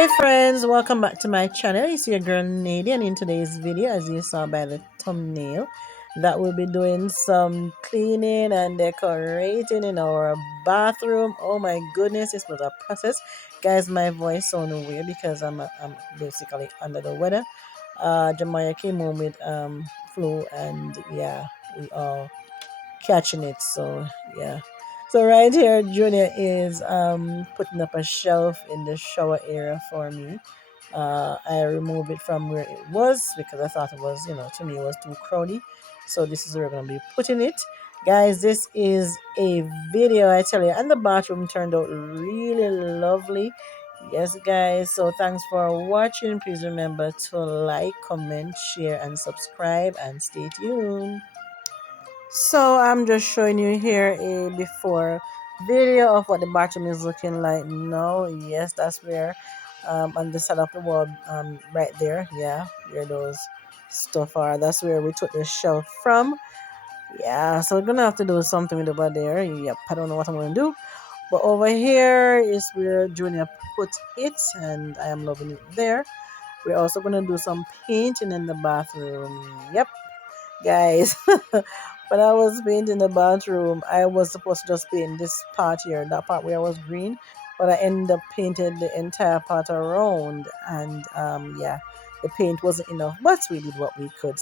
Hey friends, welcome back to my channel. It's your girl Nadia, and in today's video, as you saw by the thumbnail, that we'll be doing some cleaning and decorating in our bathroom. Oh my goodness, this was a process. Guys, my voice sounds weird because I'm basically under the weather. Jamaica came home with flu, and yeah, we all catching it. So yeah. So right here, Junior is putting up a shelf in the shower area for me. I removed it from where it was because I thought it was, to me it was too crowded. So this is where I'm gonna be putting it. Guys, this is a video, I tell you, and the bathroom turned out really lovely. Yes, guys. So thanks for watching. Please remember to like, comment, share, and subscribe, and stay tuned. So I'm just showing you here a before video of what the bathroom is looking like now. Yes, that's where on the side of the wall right there, yeah, where those stuff are. That's where we took the shelf from. Yeah, so we're gonna have to do something with over there. Yep, I don't know what I'm gonna do. But over here is where Junior put it, and I am loving it there. We're also gonna do some painting in the bathroom. Yep, guys. When I was painting the bathroom, I was supposed to just paint this part here, that part where I was green, but I ended up painting the entire part around, and yeah, the paint wasn't enough, but we did what we could.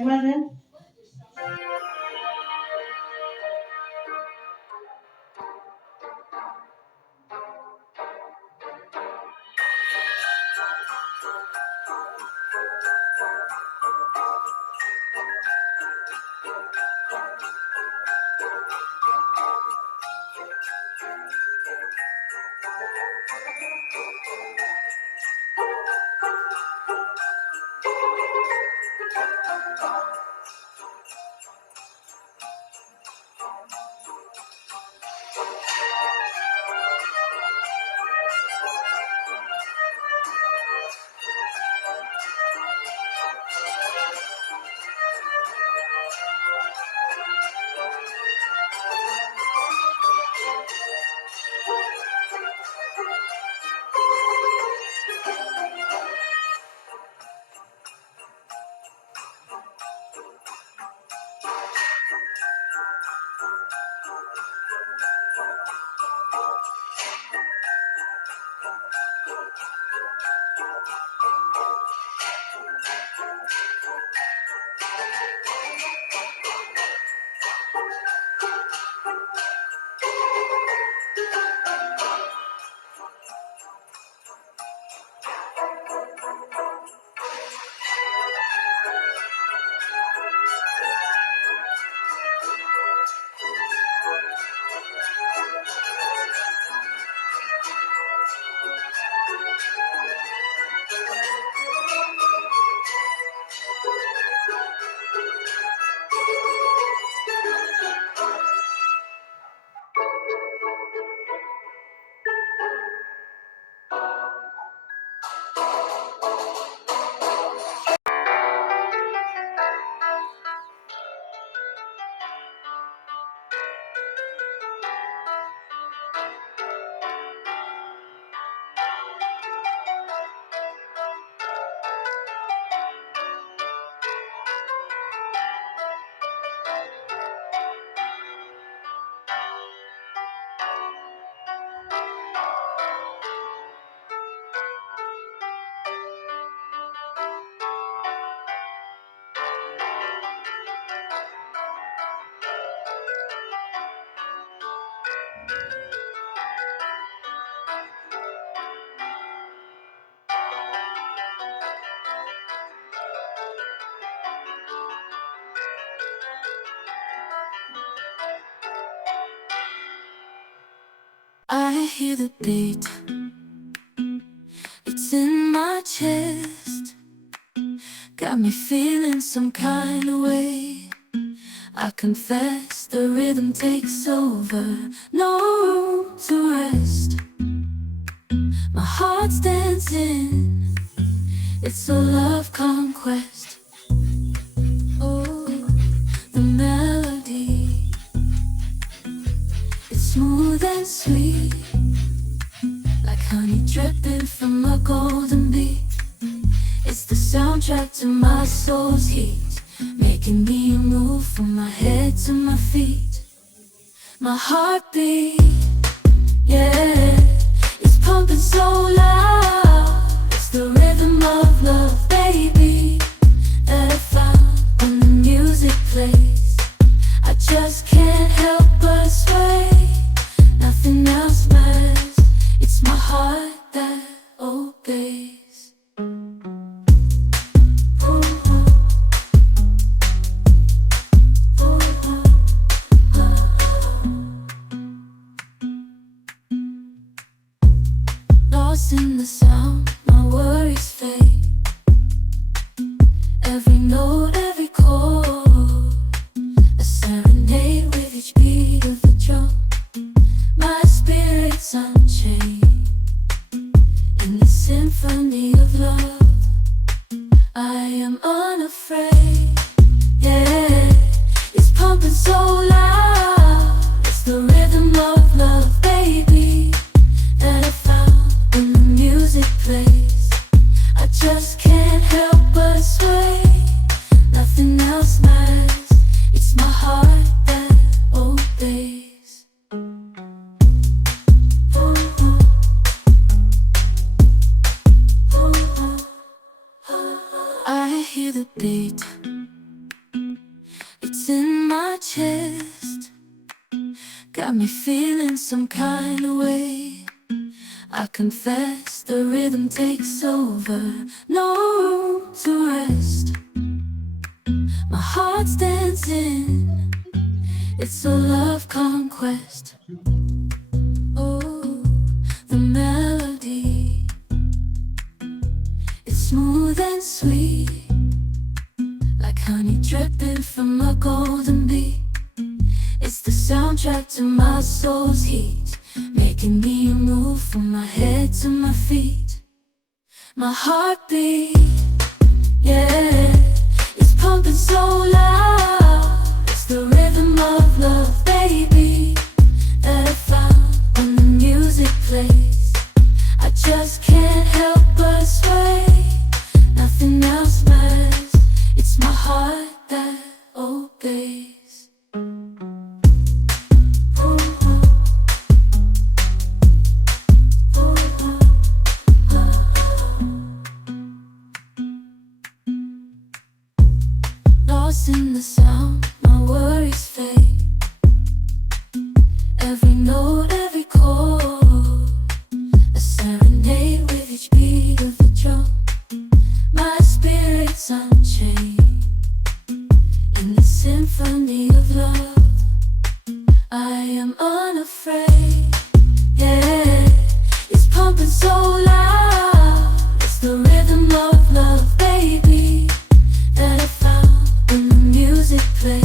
Imagine. hear the beat, it's in my chest, got me feeling some kind of way. I confess the rhythm takes over, no room to rest. My heart's dancing, it's a love conquest. Oh, the melody, it's smooth and sweet, like honey dripping from a golden beat. It's the soundtrack to my soul's heat, making me move from my head to my feet. My heartbeat, yeah, it's pumping so loud. It's the rhythm of love, baby, that I found when the music plays. I just can't help but sway, nothing else matters. It's my heart that obeys. Lost in the sound, my worries fade. Every note, every chord, a serenade with each beat of the drum. My spirit's unchained in the symphony of love. I am unafraid, yeah, it's pumping so loud. It's the rhythm of love, baby, that I found when the music plays. I just can't help but sway, nothing else matters. It's my heart that obeys. I hear the beat, it's in my chest, got me feeling some kind of way. I confess the rhythm takes over, no room to rest. My heart's dancing, it's a love conquest. Oh, the melody, it's smooth and sweet, like honey dripping from a golden beat. It's the soundtrack to my soul's heat, making me move from my head to my feet. My heartbeat, yeah, it's pumping so loud. It's the rhythm of love, baby, that I found when the music plays. I just can't help but sway, nothing else matters. It's my heart that obeys. Lost in the sound, my worries fade. Every note, every chord, a serenade with each beat of the drum. My spirit's unchained in the symphony of love. I am unafraid, yeah, it's pumping so loud. It's the rhythm of love, baby, that I found when the music plays.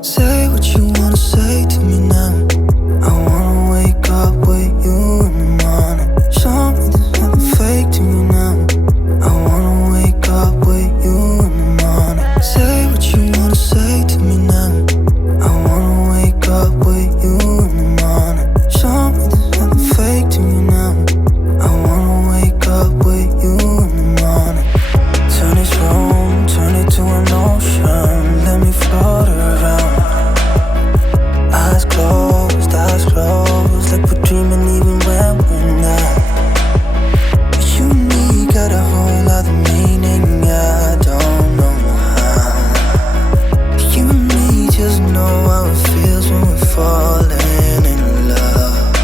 Say what you wanna say to me now. I wanna wake up with you in the morning. Show me there's nothing fake to me now. I wanna wake up with you in the morning. Say what you wanna say to me now. I wanna wake up with you in the morning. Show me there's nothing fake to me now. I wanna wake up with you in the morning. Turn this room, turn it to an ocean. Let me float around. Eyes closed, like we're dreaming even when we're not. You and me got a whole other meaning, I don't know how. You and me just know how it feels when we're falling in love.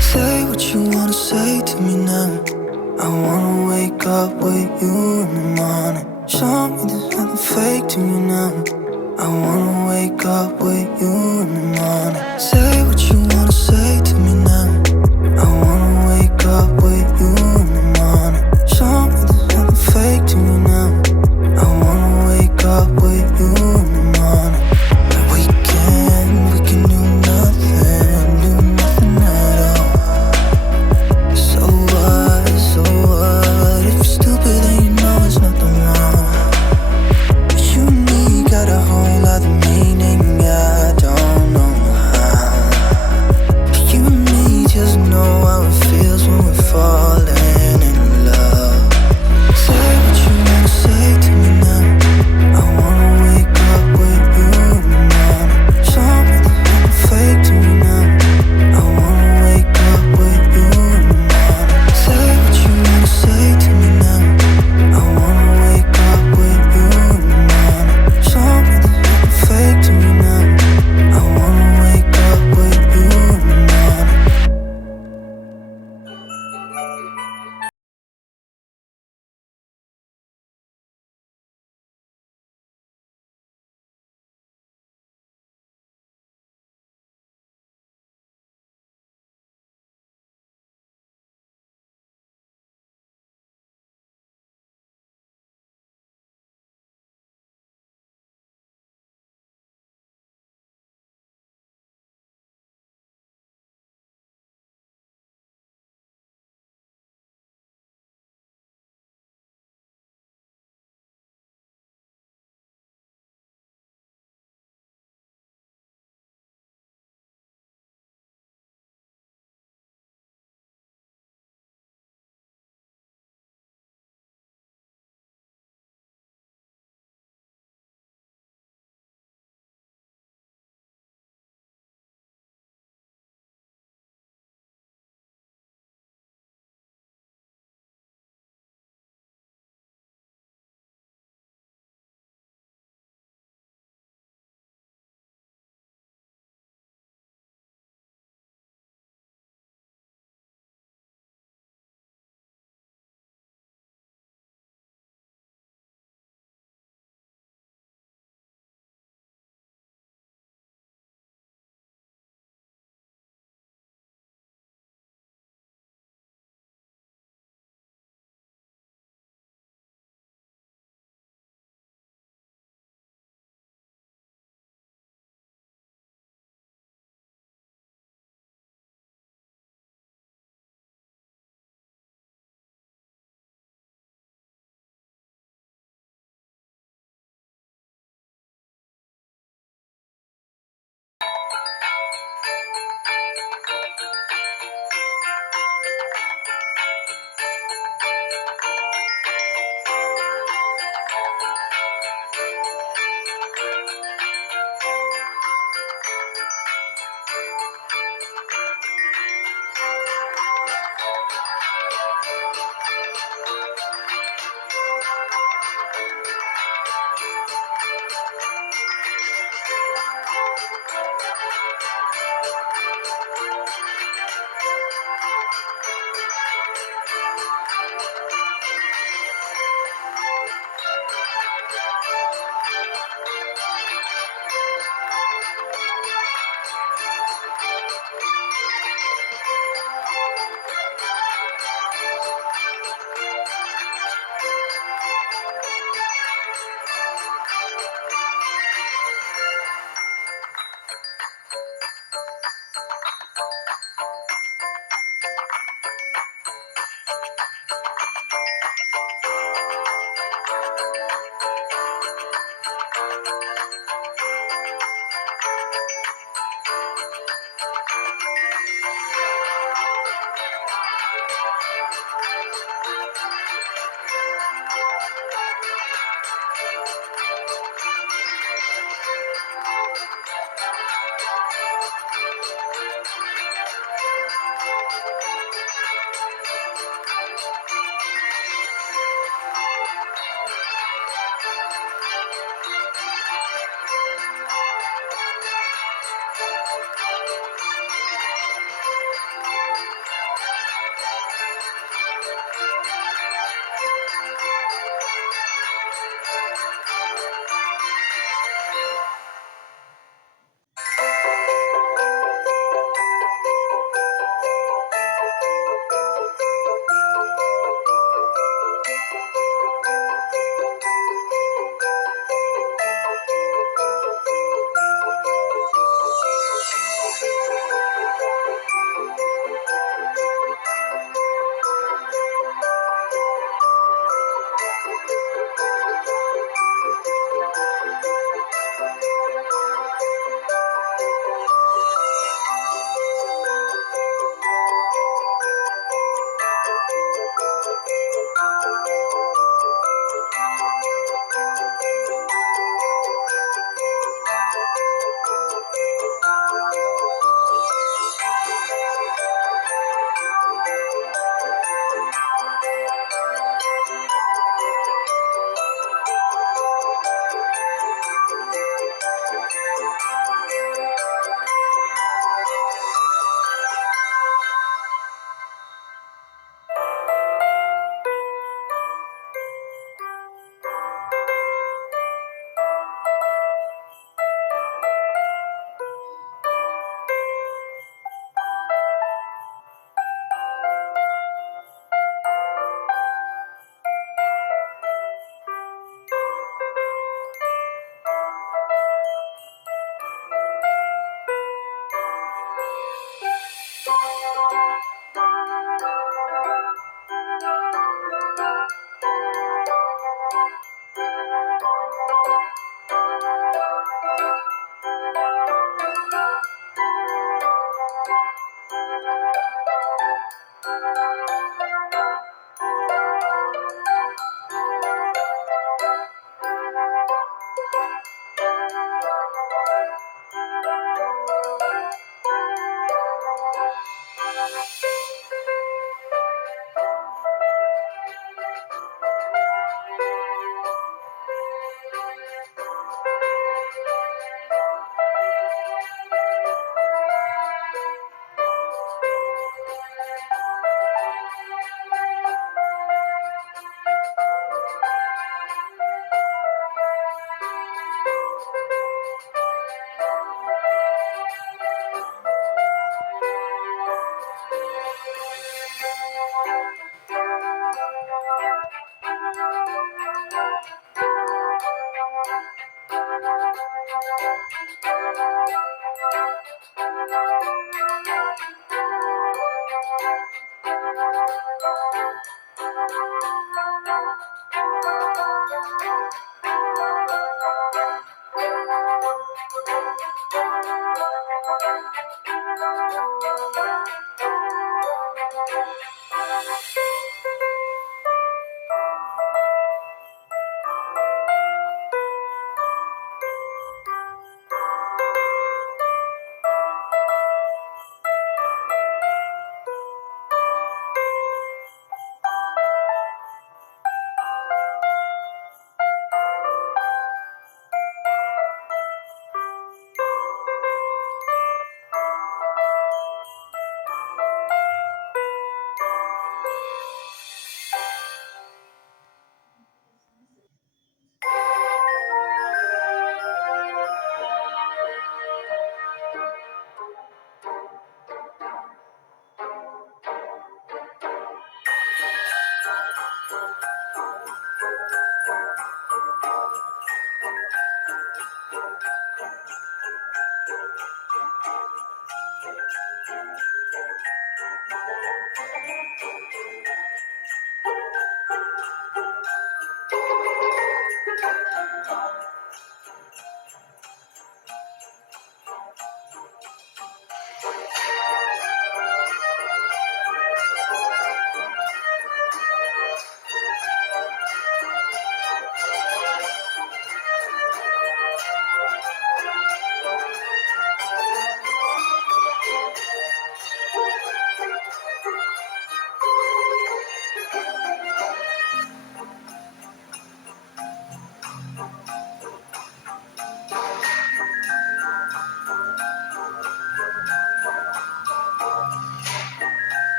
Say what you wanna say to me now. I wanna wake up with you in the morning. Show me there's nothing fake to me now. I wanna wake up with you in the morning. Say what you wanna say to me now. I wanna wake up with you